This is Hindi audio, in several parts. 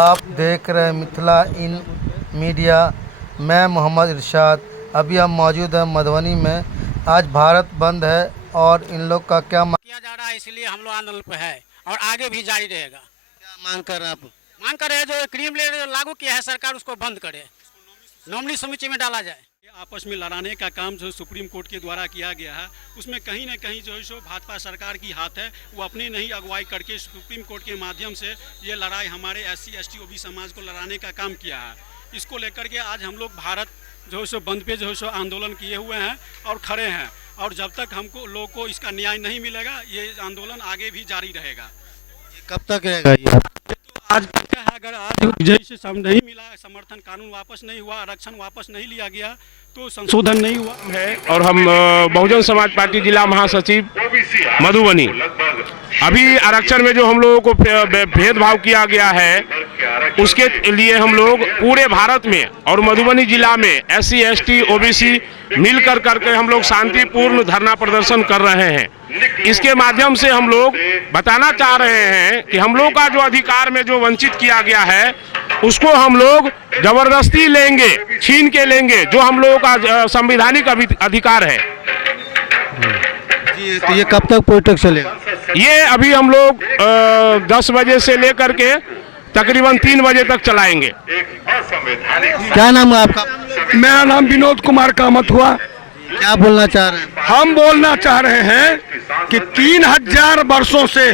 आप देख रहे हैं मिथिला इन मीडिया। मैं मोहम्मद इरशाद। अभी हम मौजूद हैं मधुबनी में। आज भारत बंद है और इन लोग का क्या किया जा रहा है, इसलिए हम लोग आंदोलन पे है और आगे भी जारी रहेगा। क्या मांग कर रहे हैं आप? मांग कर रहे हैं जो क्रीम ले लागू किया है सरकार उसको बंद करे, नॉमिनी समिति में डाला जाए। आपस में लड़ाने का काम जो सुप्रीम कोर्ट के द्वारा किया गया है उसमें कहीं ना कहीं जो है सो भाजपा सरकार की हाथ है। वो अपनी नहीं अगुवाई करके सुप्रीम कोर्ट के माध्यम से ये लड़ाई हमारे SC ST OBC समाज को लड़ाने का काम किया है। इसको लेकर के आज हम लोग भारत जो है सो बंद पे जो है सो आंदोलन किए हुए हैं और खड़े हैं। और जब तक हमको लोगों को इसका न्याय नहीं मिलेगा ये आंदोलन आगे भी जारी रहेगा। कब तक रहेगा ये? आज क्या है, अगर आज जैसे नहीं मिला समर्थन, कानून वापस नहीं हुआ, आरक्षण वापस नहीं लिया गया तो संशोधन नहीं हुआ है। और हम बहुजन समाज पार्टी जिला महासचिव मधुबनी, अभी आरक्षण में जो हम लोगों को भेदभाव किया गया है उसके लिए हम लोग पूरे भारत में और मधुबनी जिला में SC ST OBC मिलकर करके हम लोग शांतिपूर्ण धरना प्रदर्शन कर रहे हैं। इसके माध्यम से हम लोग बताना चाह रहे हैं कि हम लोग का जो अधिकार में जो वंचित किया गया है उसको हम लोग जबरदस्ती लेंगे, छीन के लेंगे, जो हम लोगों का संवैधानिक अधिकार है। तो ये कब तक प्रोटेस्ट चलेगा? ये अभी हम लोग 10 बजे से लेकर के तकरीबन 3 बजे तक चलाएंगे। क्या नाम है आपका? मेरा नाम विनोद कुमार कामत हुआ। क्या बोलना चाह रहे हैं? हम बोलना चाह रहे हैं कि 3000 वर्षों से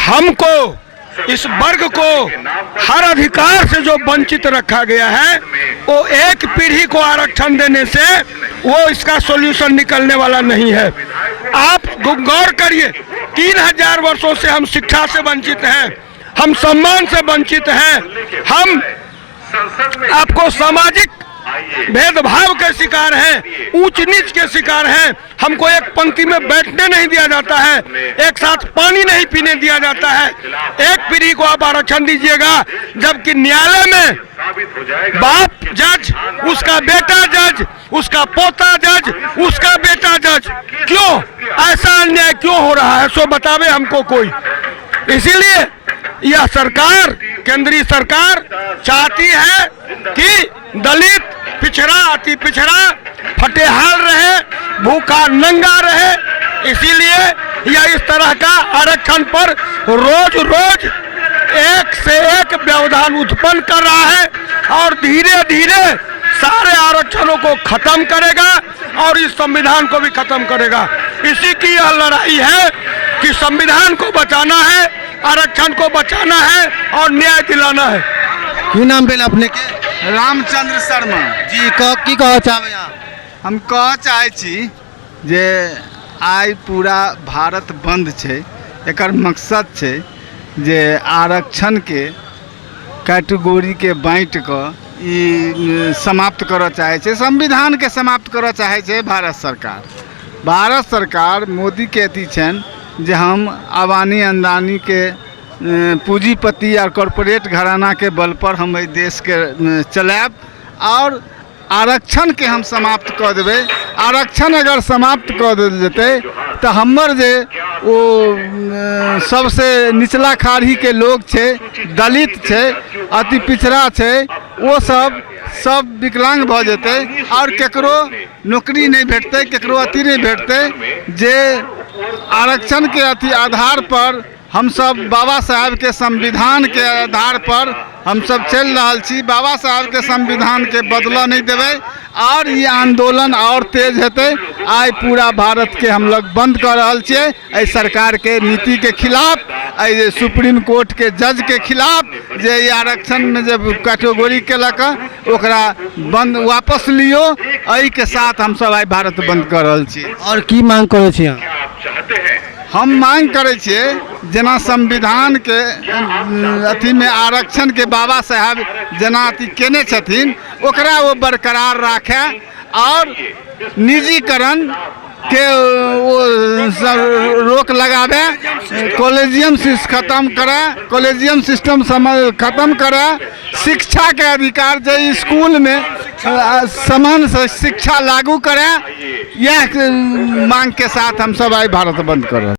हमको, इस वर्ग को हर अधिकार से जो वंचित रखा गया है वो एक पीढ़ी को आरक्षण देने से वो इसका सॉल्यूशन निकलने वाला नहीं है। आप गौर करिए, 3000 वर्षों से हम शिक्षा से वंचित हैं, हम सम्मान से वंचित हैं, हम आपको सामाजिक भेदभाव के शिकार हैं, ऊंच नीच के शिकार हैं। हमको एक पंक्ति में बैठने नहीं दिया जाता है, एक साथ पानी नहीं पीने दिया जाता है। एक पीढ़ी को आप आरक्षण दीजिएगा, जबकि न्यायालय में बाप जज, उसका बेटा जज, उसका पोता जज, उसका बेटा जज। क्यों ऐसा अन्याय क्यों हो रहा है, सो बतावे हमको कोई। इसीलिए यह सरकार, केंद्रीय सरकार चाहती है कि दलित, पिछड़ा, अति पिछड़ा फटेहाल रहे, भूखा नंगा रहे। इसीलिए यह इस तरह का आरक्षण पर रोज रोज एक से एक व्यवधान उत्पन्न कर रहा है और धीरे धीरे सारे आरक्षणों को खत्म करेगा और इस संविधान को भी खत्म करेगा। इसी की यह लड़ाई है कि संविधान को बचाना है, आरक्षण को बचाना है और न्याय दिलाना है। की नाम भेल अपने के? रामचंद्र शर्मा जी। की कह चाहबे अहाँ? हम कह चाहे छी जे आइ पूरा भारत बंद छै, एकर मकसद छै जे आरक्षण के कैटेगरी के बाँटि कऽ ई समाप्त करऽ चाहे छै, संविधान के समाप्त करऽ चाहे छै भारत सरकार। भारत सरकार मोदी के अथी छनि जे हम अबानी अंदानी के पूंजीपति और कॉरपोरेट घराना के बल पर हम एहि देश के चलाएब और आरक्षण के हम समाप्त कर देबै। आरक्षण अगर समाप्त कर देल जेतै तो हमर जे ओ सबसे निचला खाड़ी के लोग छै, दलित छै, अति पिछड़ा छै, वो सब विकलांग भ जेतै और केकरो नौकरी नहीं भेटतै, केकरो अथी नहीं भेटतै। जे आरक्षण के अथी आधार पर हम सब बाबा साहब के संविधान के आधार पर हम सब चल रहा छी, बाबा साहब के संविधान के बदला नहीं देवे और ये आंदोलन और तेज हेतै। आज पूरा भारत के हम लोग बंद कर रहा छियै, एहि सरकार के नीति के खिलाफ, एहि सुप्रीम कोर्ट के जज के खिलाफ जे आरक्षण में जब कैटेगरी केलक ओकरा बंद वापस लियो। एहि के साथ हम सब आज भारत बंद कर रहा छी। और की मांग करे छी अहाँ? हम मांग करे छियै जेना संविधान के अथी में आरक्षण के बाबा साहब जेना अथी केने छथिन ओकरा वो बरकरार राखे और निजीकरण के वो रोक लगावे, कॉलेजियम खत्म करे, कॉलेजियम सिस्टम खत्म करे, शिक्षा के अधिकार जो स्कूल में समान शिक्षा लागू करे। यह मांग के साथ हम सब आज भारत बंद कर रहे हैं।